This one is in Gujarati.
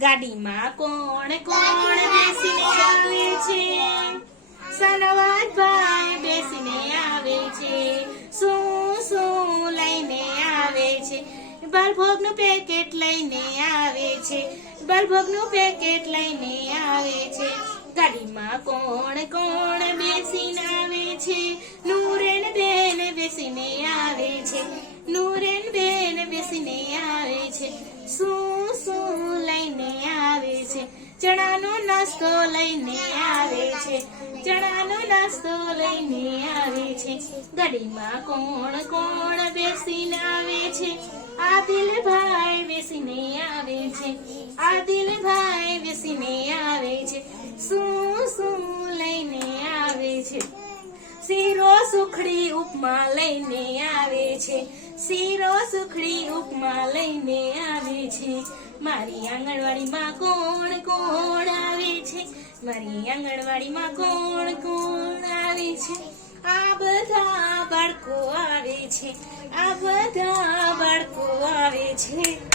ગાડીમાં કોણ કોણ બેસીને આવે છે? સનવાત ભાઈ બેસીને આવે છે. શું શું લઈને આવે છે? બલભોગનું પેકેટ લઈને આવે છે. બલભોગનું પેકેટ લઈને આવે છે. ગાડીમાં કોણ કોણ બેસીને છે. શું શું લઈને આવે છે? ચણાનો નાસ્તો લઈને આવે છે. ચણાનો નાસ્તો લઈને આવે છે. ગાડીમાં કોણ કોણ બેસીને આવે છે? આદિલભાઈ બેસીને આવે છે. આદિલભાઈ બેસીને આવે છે. શું શું લઈને આવે છે? શીરો સુખડી ઉપમા લઈને આવે છે. શીરો સુખડી ઉપમા લઈને આવે છે. મારી આંગણવાડીમાં કોણ કોણ આવે છે? મારી આંગણવાડીમાં કોણ કોણ આવે છે? આ બધા બાળકો આવે છે. આ બધા બાળકો આવે છે.